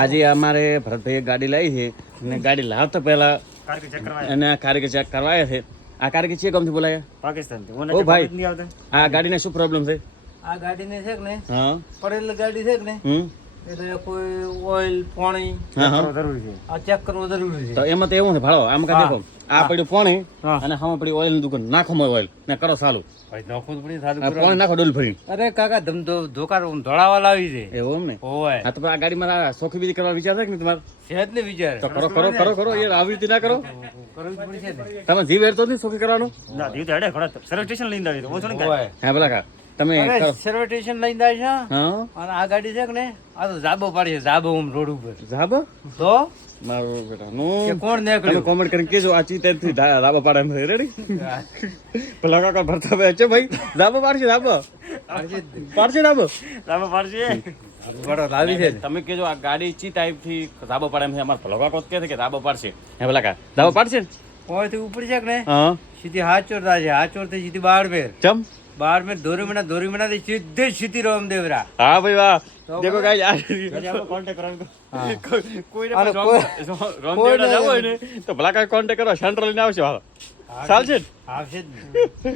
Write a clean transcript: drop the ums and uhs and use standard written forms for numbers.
આજે અમારે ભરતભાઈ એક ગાડી લાવી છે અને ગાડી લાવતા પહેલા અને કારીગર ચેક કરવાયા છે. આ કારીગર છે ગમથી બોલાયા પાકિસ્તાન ઓ ભાઈ આ ગાડીને શું પ્રોબ્લેમ છે? આ ગાડીને છે કે ને હા પડેલી ગાડી છે કે ને એટલે કોઈ ઓઇલ પાણી જરૂરી છે. આ ચેક કરવું જરૂરી છે. તો એમાં તો એવું છે ભાડો આમ કરી દેખો આ પડ્યું પાણી હા. અને સામે પડી ઓઇલ ની દુકાન નાખો ઓઇલ ને કરો ચાલુ ભાઈ નોખું જ પડી સારું આ પાણી નાખો ડોલ ભરી અરે કાકા ધોકાર ધોળાવા લાવી છે એવું એમ ને ઓય હા તો આ ગાડીમાં આ સોખી બીજી કરવા વિચાર છે કે નહીં તમારે? સેજ ને વિચાર તો કરો કરો કરો કરો યાર આવી રીતે ના કરો કરવું જ પડશે ને તમે જીવ વેરતો નહીં સોખી કરવાનું. ના દીવ તો હેડે ખડા સર્વિસ સ્ટેશન લઈને આવી તો ઓછો ને કાંઈ. ઓય હા ભલા કા તમે કરો. સર્વે સ્ટેશન લઈને જાય છે હા અને આ ગાડી છે કે ને આ તો જાબો પાડી છે જાબો રોડ ઉપર જાબ તો મારું કે બેટાનું કોણ તમે નીકળ્યું કોમેન્ટ કરીને કેજો આ ચીતે થી ધાબા પાડે એમ રેડી ભલા કાકા ભરતા ભાઈ છે ભાઈ ધાબો પાડશે ધાબો પાડશે ધાબો રામા પાડશે. બડો લાવી છે ને. તમે કેજો આ ગાડી ચી ટાઈપ થી ધાબો પાડે એમ છે અમાર ભલો કાકો કહે છે કે ધાબો પાડશે હે ભલા કા ધાબો પાડશે ને? ઓયથી ઉપર છે કે ને હા સીધી હાચોર થાય છે હાચોર થી સીધી બારમેર ચમ બારમેર દોરીમણા થી સીધે જ સીધી રામદેવરા હા ભાઈ વાહ તો દેખો ગાઈ આ કોન્ટેક્ટ કરવાનો કોઈને અને રોમદેવડા જવું હોય ને તો ભલા કાકા કોન્ટેક્ટ કરો સેન્ટ્રલ લઈને આવશે હાલો ચાલશે ને? આવશે જ ને.